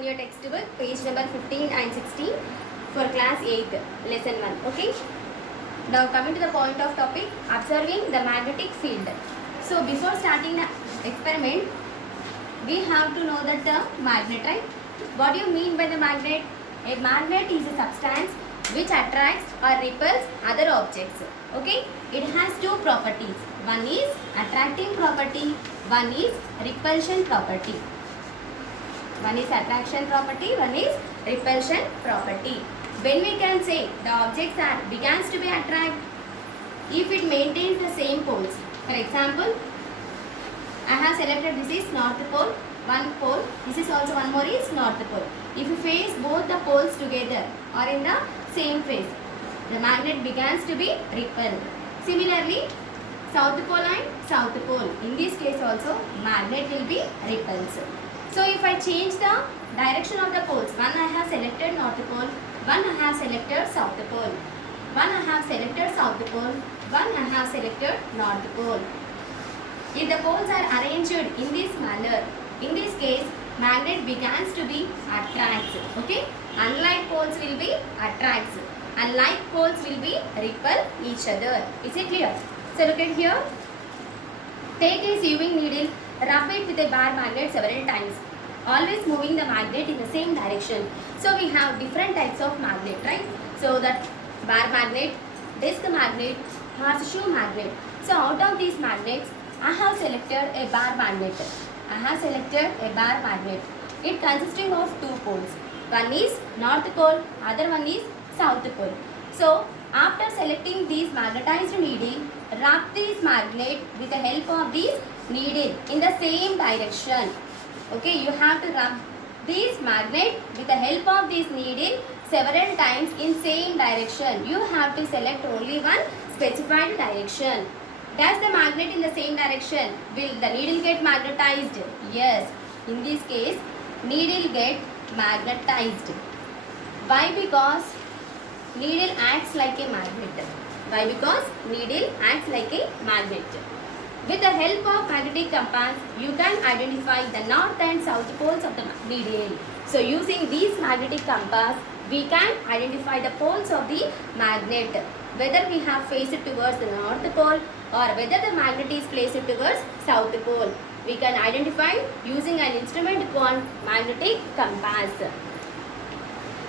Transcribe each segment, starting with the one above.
on your textbook, page number 15 and 16 for class 8, lesson 1. Okay. Now coming to the point of topic, observing the magnetic field. So before starting the experiment, we have to know that the magnet, right? What do you mean by the magnet? A magnet is a substance which attracts or repels other objects. Okay. It has two properties. One is attracting property, one is repulsion property. One is attraction property, one is repulsion property. When we can say the objects begins to be attract if it maintains the same poles. For example, I have selected this is north pole, one pole, this is also one more is north pole. If you face both the poles together or in the same phase, the magnet begins to be repelled. Similarly, south pole and south pole, in this case also magnet will be repulsed. So if I change the direction of the poles, one I have selected north pole, one I have selected south pole, one I have selected south pole, one I have selected north pole. If the poles are arranged in this manner, in this case magnet begins to be attracts. Okay, unlike poles will be attracts, unlike poles will be repel each other. Is it clear? So look at here. Take a sewing needle, rub it with a bar magnet several times, always moving the magnet in the same direction. So we have different types of magnet, right? So that bar magnet, disc magnet, horseshoe magnet. So out of these magnets, I have selected a bar magnet. I have selected a bar magnet. It consisting of two poles. One is north pole, other one is south pole. So after selecting this magnetized needle, rub this magnet with the help of this needle in the same direction. Okay, you have to rub this magnet with the help of this needle several times in same direction. You have to select only one specified direction. Does the magnet in the same direction? Will the needle get magnetized? Yes. In this case, needle get magnetized. Why? Because needle acts like a magnet. Why? Because needle acts like a magnet. With the help of magnetic compass, you can identify the north and south poles of the needle. So using this magnetic compass, we can identify the poles of the magnet. Whether we have faced towards the north pole or whether the magnet is placed towards south pole. We can identify using an instrument called magnetic compass.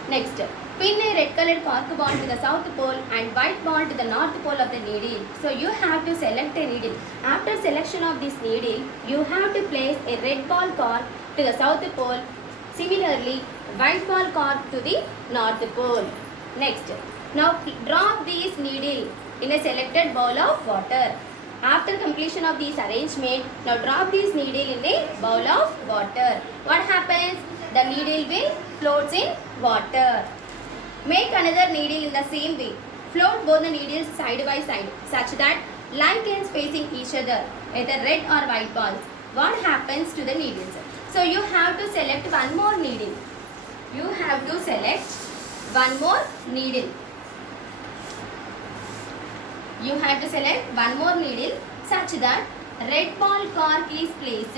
Next, pin a red colored cork ball to the south pole and white ball to the north pole of the needle. So you have to select a needle. After selection of this needle, you have to place a red ball cork to the south pole. Similarly, white ball cork to the north pole. Next, now drop this needle in a selected bowl of water. After completion of this arrangement, now drop this needle in a bowl of water. What happens? The needle will float in water. Make another needle in the same way. Float both the needles side by side such that like ends facing each other, whether red or white balls. What happens to the needles? So you have to select one more needle. You have to select one more needle. You have to select one more needle such that red ball cork is placed.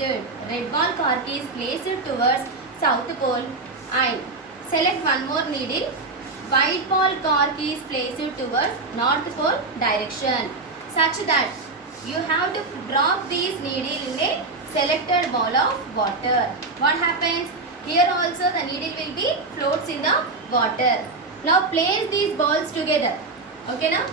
Red ball cork is placed towards south pole and select one more needle. White ball cork is placed towards north pole direction such that you have to drop this needle in a selected bowl of water. What happens? Here also the needle will be floats in the water. Now place these balls together. Okay now?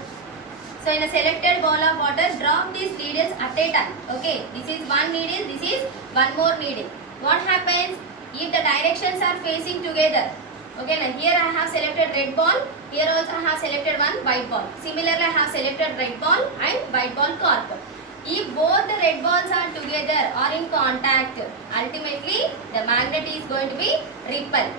So in a selected bowl of water, drop these needles at a time. Okay, this is one needle, this is one more needle. What happens if the directions are facing together? Okay, now here I have selected red ball, here also I have selected one white ball. Similarly, I have selected red ball and white ball cork. If both the red balls are together or in contact, ultimately the magnet is going to be repelled.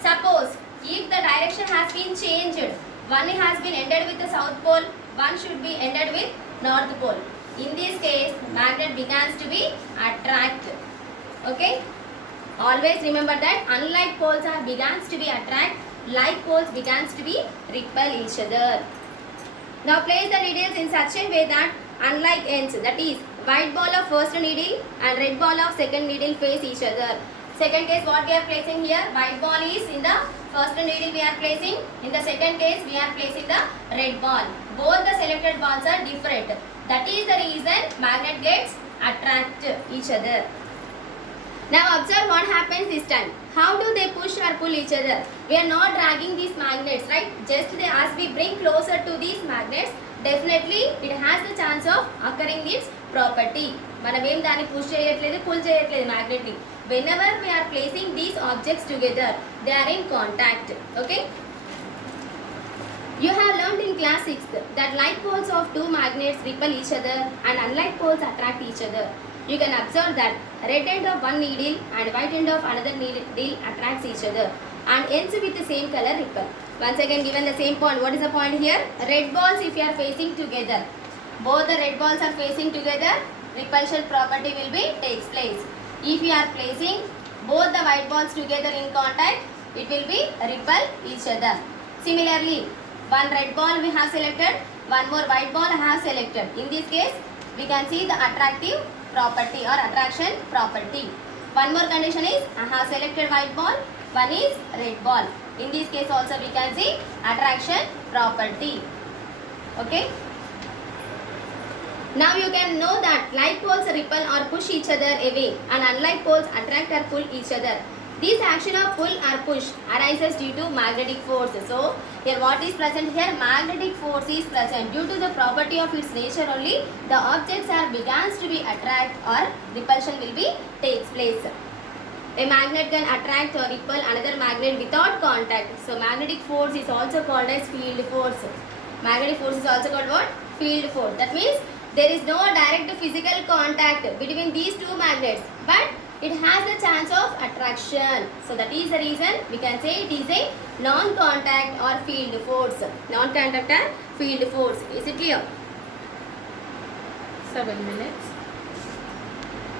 Suppose if the direction has been changed, one has been ended with the south pole, one should be ended with north pole. In this case, magnet begins to be attract. Okay. Always remember that unlike poles are begins to be attract, like poles begins to be repel each other. Now place the needles in such a way that unlike ends, that is white ball of first needle and red ball of second needle face each other. Second case, what we are placing here? White ball is in the first needle we are placing. In the second case, we are placing the red ball. Both the selected balls are different. That is the reason magnet gets attract each other. Now observe what happens this time. How do they push or pull each other? We are not dragging these magnets, right? Just as we bring closer to these magnets, definitely it has the chance of occurring its property. మనం ఏం దాన్ని push చేయట్లేదు, pull చేయట్లేదు magnet ని. Whenever we are placing these objects together, they are in contact. Okay? You have learned in class 6th that like poles of two magnets repel each other and unlike poles attract each other. You can observe that red end of one needle and white end of another needle attracts each other and ends with the same color repel. Once again given the same point. What is the point here? Red balls if you are facing together. Both the red balls are facing together, repulsion property will be takes place. If you are placing both the white balls together in contact, it will be repel each other. Similarly, one red ball we have selected, one more white ball I have selected. In this case, we can see the attractive property or attraction property. One more condition is I have selected white ball, one is red ball. In this case also we can see attraction property. Okay. Now you can know that like poles repel or push each other away and unlike poles attract or pull each other. This action of pull or push arises due to magnetic force. So here what is present here? Magnetic force is present. Due to the property of its nature only, the objects are begins to be attract or repulsion will be takes place. A magnet can attract or repel another magnet without contact. So magnetic force is also called as field force. Magnetic force is also called what? Field force. That means there is no direct physical contact between these two magnets, but it has the chance of attraction. So that is the reason we can say it is a non-contact or field force. Non-contact and field force. Is it clear? 7 minutes.